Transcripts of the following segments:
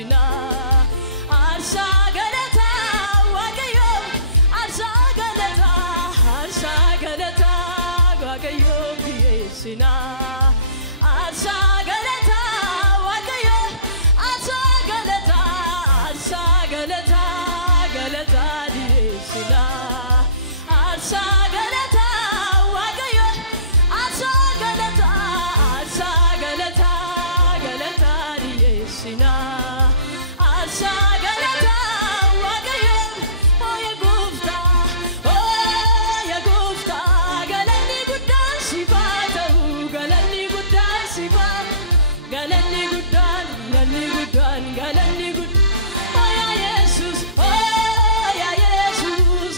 dhiyeessina arshaa galataa waaqayyo arshaa galataa waaqayyo dhiyeessina arshaa galataa waaqayyo arshaa galataa dhiyeessina arshaa galataa waaqayyo arshaa galataa dhiyeessina arshaa galataa waaqayyo oya gooftaa galanni guddaan siifaa ta'u galanni guddaan siifaa galanni guddaan oya Yesus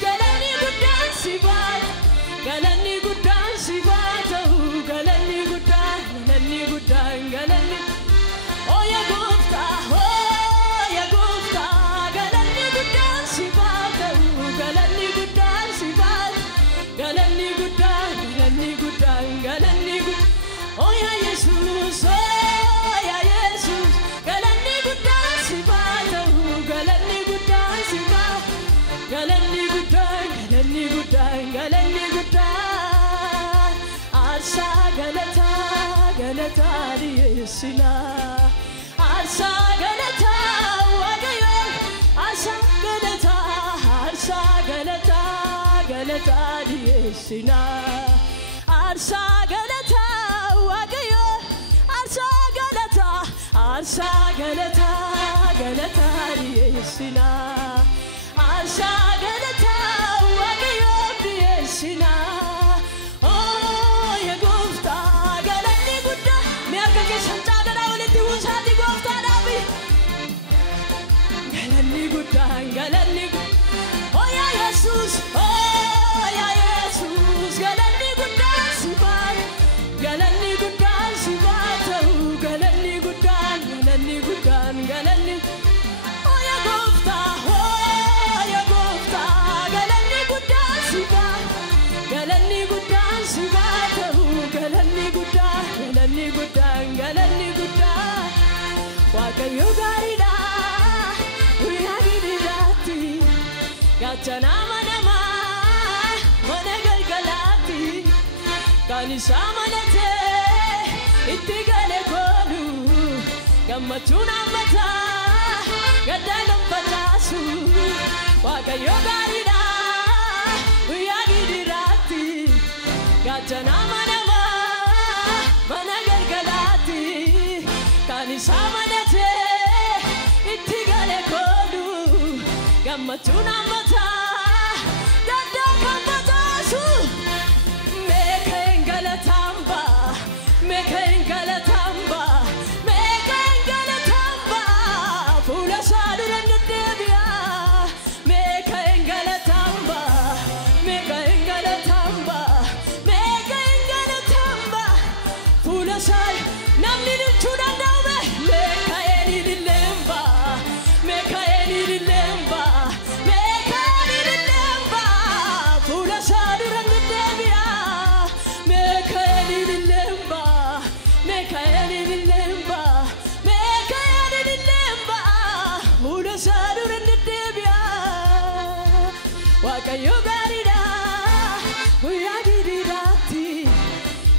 galanni guddaan siifaa galanni guddaan siifaa ta'u galanni guddaan oya gooftaa galanni guddaan siifaa ta'u galanni guddaan siifaa galanni guddaan oya Yesus galanni guddaan siifaa ta'u galanni guddaan siifaa galanni guddaan arshaa galataa dhiyeessina arshaa galataa waaqayyo arshaa galataa dhiyeessina arshaa galataa waaqayyo arshaa galataa dhiyeessina arshaa galataa waaqayyo dhiyeessina oya gooftaa galanni guddaan meeqa keessan caadadhaa walitti buusaati gooftaadhaafi galanni guddaan oya Yesus galanni guddaan siifaa ta'u galanni guddaan oya gooftaa galanni guddaan siifaa ta'u galanni guddaan waaqayyo gaariidha guyyaa gidiraatti gaachana namaa mana galgalaatti kan isaa manatee itti gale koolu gammachuun hammataa gaddaan kan facaasu waaqayyo gaariidha guyyaa gidiraatti gaachana namaa mana galgalaatti kan isaa manatee itti gale koolu gammachuun hammataa gaddaan kan facaasu meeqa hin galataamba fuula isaa dura deddeebi'a meeqa hin galataamba fuula isaa namni dilchuu danda'ume meeqa hin ililleemba fuula isaa dura deddeebi'a meeqa hin ililleemba fuula isaa dura deddeebi'a waaqayyo gaariidha guyyaa gidiraatti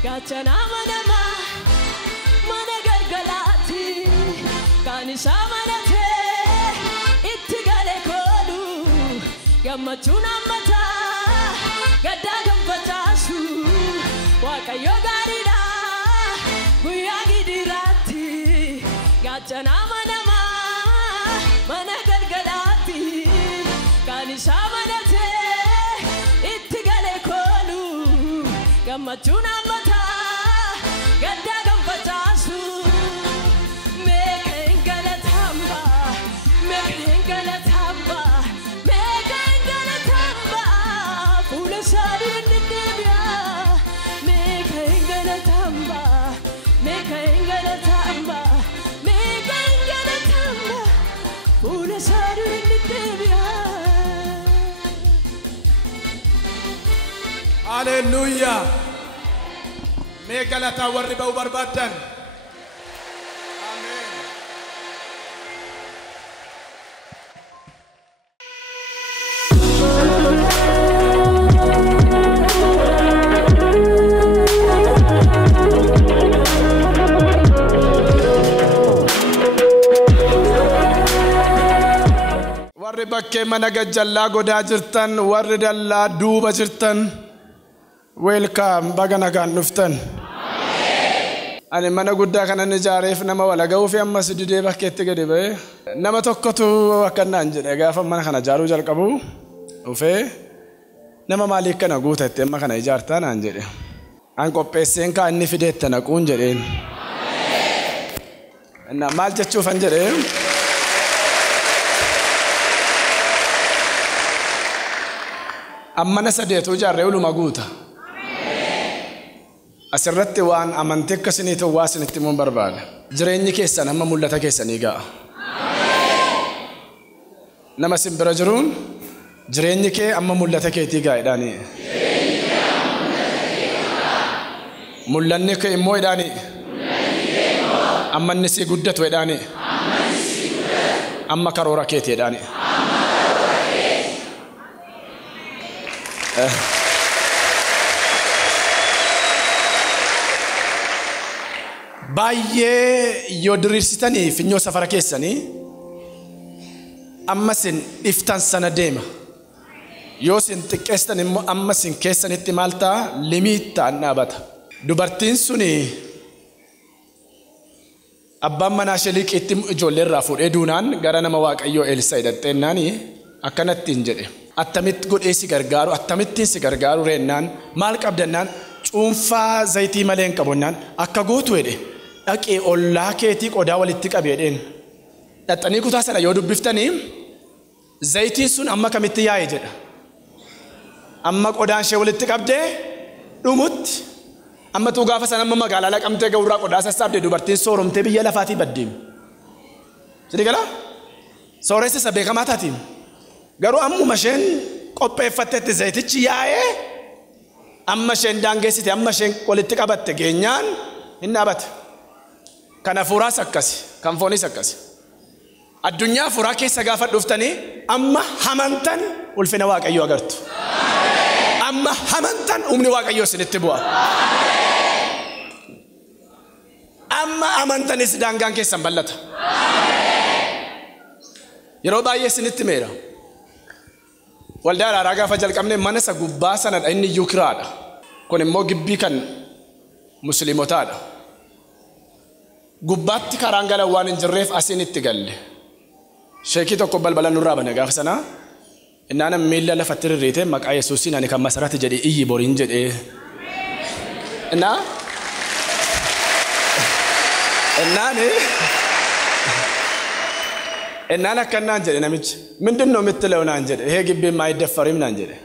gaachana namaa mana galgalaatti kan isaa manatee itti gale koolu gammachuun hammataa gaddaa kan facaasu waaqayyo gaariidha guyyaa gidiraatti gaachana namaa mana galgalaatti kan isaa manatee itti gale koolu gammachuun hammataa gaddaa kan facaasu meeqa hin galataamba fuula isaa dura deddeebi'a meeqa hin galataamba fuula isaa dura deddeebi'a. Hallelujah. Mee galataa warri ba'uu barbaadan. Amen. warri bakkee mana gajjallaa godaa jirtan warri dallaa duuba jirtan welcome baga nagaan dhuftan. Ani mana guddaa kanan ijaareef nama wala ga'uu fi ammas didee bakkeetti gadi ba'e nama tokkotu akkanaan jedhe gaafa mana kana ijaaruu jalqabu dhufee nama maalii kana guutatte amma kana ijaartaa naan jedhe an qopheesseen kaa inni fideetta naquun jedheen maal jechuufan jedhe ammana sadeetu ijaarree uluma guuta. Asirratti waan amantii akkasiniitu waa isinitti himuun barbaada. Jireenyi keessan amma mul'ata keessanii ga'a. Nama sin bira jiruun jireenyi kee amma mul'ata keetii gaa'edhaani. Mul'anni kee immoo edhaani. Amma inni si guddatu edhaani. Amma karoora keetii edhaani. Baay'ee yoo diriirsitanii finyoo safara keessanii amma sin iftan sana deema. Yoo sin xiqqeessan immoo amma sin keessanitti maal ta'a limiittaan dhaabata. Dubartiin suni abbaan manaa ishee liqiitti ijoollee irraa fuudhee duunaan gara nama Waaqayyoo Eelisaa hidhatteennaan akkanattiin jedhe. Attamitti godhee si gargaaru attamittiin si gargaaru reennaan maal qabdannaan cuunfaa zayitii malee hin qabonnaan akka gootu jedhe. Dhaqee ollaa keetii qodaa walitti qabeedheen dhaxxanii kutaa sana yoo dubbiftanii zayitiin sun amma kamitti yaa'e jedha. Amma qodaan ishee walitti qabdee dhumutti amma tuu gaafa sana amma magaalaa laqamtee ga'urraa qodaa sassaabdee dubartiin sooromtee biyya lafaatii baddeem. Sidii galaa sooressa isa beekamaa taatiin garuu ammuma isheen qopheeffattetti zayitichi yaa'ee amma isheen daangeessite amma isheen walitti qabatte geenyaan hin dhaabate. Kan hafuuraas akkasi kan foonis akkasi. Addunyaa hafuuraa keessa gaafa dhuftanii amma hamantan ulfina Waaqayyoo agartu. Amma hamantan humni Waaqayyoo isinitti bu'a. Amma amantanis daangaan keessan bal'ata. Yeroo baay'ee isinitti meera. Waldaa Araaraa gaafa jalqabne mana isa gubbaa sanadha inni iyyuu kiraadha. Kun immoo gibbii kan musliimotaadha. Gubbaatti karaan galan waan hin jirreef asiin itti galle. Sheekii tokko balbala nurraa bane gaafa sana innaan miilla lafatti rirriite maqaa Yesuusiin ani kan masarratti jedhee iyyi boriin jedhee. Innaan akkanaan jedhe namichi ምንድነው የምትለው naan jedhe ይሄ ግቢ የማይደፈርም naan jedhe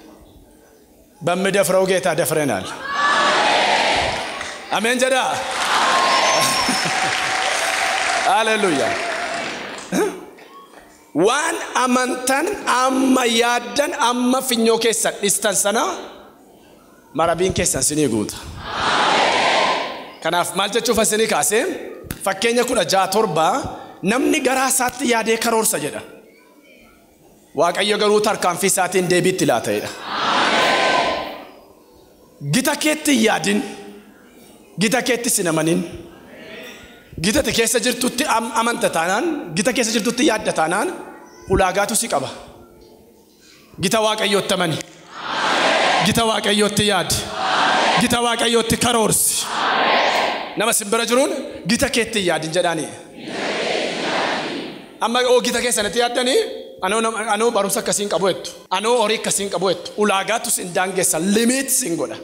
በምደፍረው ጌታ ደፍረናል. አሜን ጀዳ Hallelujah. Waan amantan amma yaaddan amma finyoo keessan dhistan sana marabiin keessan sinii guuta. Kanaaf maal jechuuf asinii kaasee fakkeenya 16 namni garaa isaatti yaadee karoorsa jedha. Waaqayyo garuu tarkaanfii isaatiin deebiitti laata'edha. Gita keetti yaadin gita keetti sinamanin. Gita te keessa jirtutti amanta taanaan gita keessa jirtutti yaadda taanaan ulaagaatu si qaba. Gita Waaqayyootti amani. Gita Waaqayyootti yaadi. Gita Waaqayyootti karoorsi. Nama simbira jiruun gita keetti yaadin jedhaani. Amma gita keessanitti yaaddanii anoo barumsa akkasiin qabu jettu. Anoo horii akkasiin qabu jettu. Ulaagaatu sin daangeessa limiit sin godha.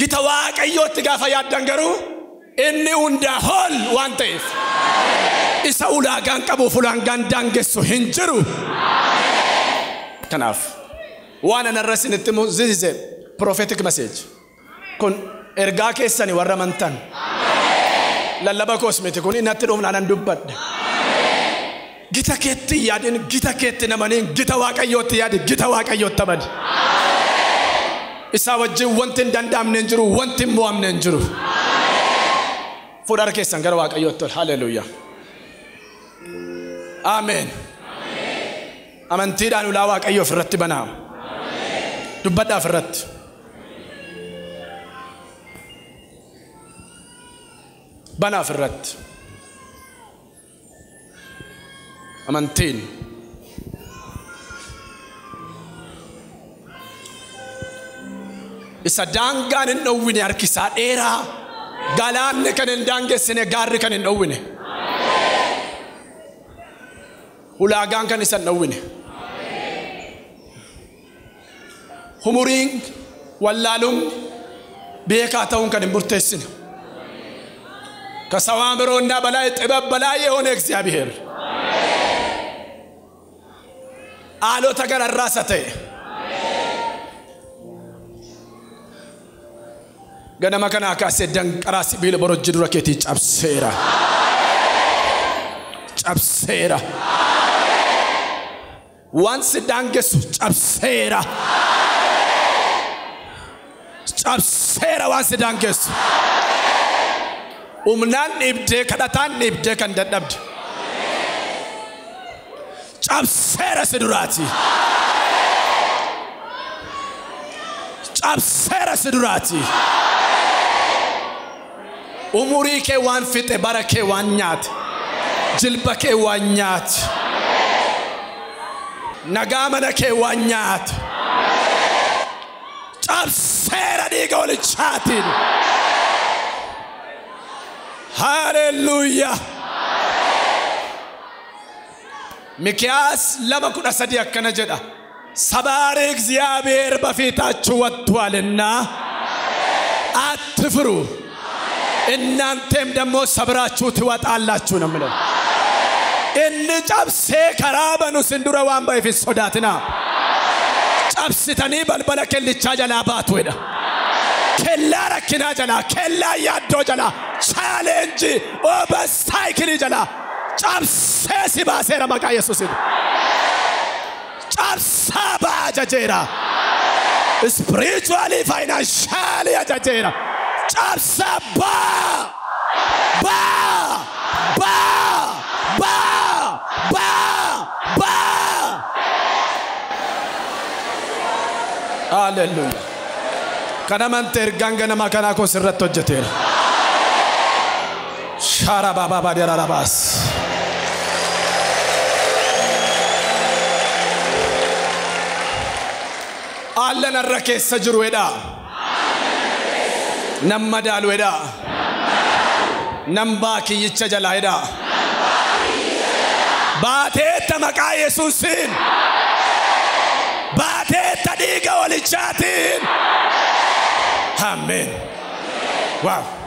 Gita Waaqayyootti gaafa yaaddan garuu inni hunda hol waan ta'eef isa ulaagaan qabuuf ulaagaan daangessu hin jiru. Kanaaf waan anarra isinitti himu this is a prophetic message. Kun ergaa keessanii warra amantan lallaba koosmiti kun inatti dhufnaan dubbadha. Gita keetti yaadin gita keetti namaniin gita Waaqayyootti yaadi gita Waaqayyootti amani. Isa wajjin wanti hin danda'amne hin jiru wanti hin mo'amne hin jiru. Fuudhara keessan gara Waaqayyootti ol. Hallelujah. Amen. Amantiidhaan ulaa Waaqayyoo ofirratti banaa. Dubbadhaa ofirratti. Banaa ofirratti. Amantiin isa daangaan hin dhowwine harkisaa dheeraa galaanni kan hin daangessine gaarri kan hin dhowwine ulaagaan kan isa hin dhowwine humuriin wallaalum beekaa ta'uun kan hin murteessine ከሰዋምሮና በላይ ጥበብ በላይ የሆነ እግዚአብሔር አሎ ተገራራሰተ ገነማ ከና ካሴ ደንቀራሲ ቢል በሮጅ ድረከቲ ጨብሴራ ዋንስ ዳንገሱ ጨብሴራ ዋንስ ዳንገሱ umnan ibde kadatan ibde kan dadabd cabsera sidurati umuri ke wan fite barake wanyat jilba ke wanyat nagamana ke wanyat cabsera digol chatin Hallelujah. Mikias lama kuda sadi akkana jedha. Sabare እግዚአብሔር በፊታችሁ ወጥቷልና አትፍሩ እናንተም ደግሞ ሰብራችሁ ትወጣላችሁ ነው ማለት እንጨብሴ ከራበኑ ስንዱረ ዋን ባይፊት ሶዳትና ጨብስተኒ በልበለ ከልቻ ጀላባት ወዳ ከላ ረክና ጀላ ከላ ያዶ ጀላ ቻሌንጅ ኦበስታይክል ጀላ ጨብሴ ሲባሴራ ማቃ ኢየሱስ ጨብሳባ ጀጀራ spiritually financially ጀጀራ ጨብሳባ Hallelujah. Kanamante ergangana makana ko sirratto jetera. Shara baba badera rabas. Allah narrake sajru eda. Nammadal eda. Nambaki yicha jala eda. Baate tamaka Yesusin. Baate tadiga walichatin. Amen. Wow.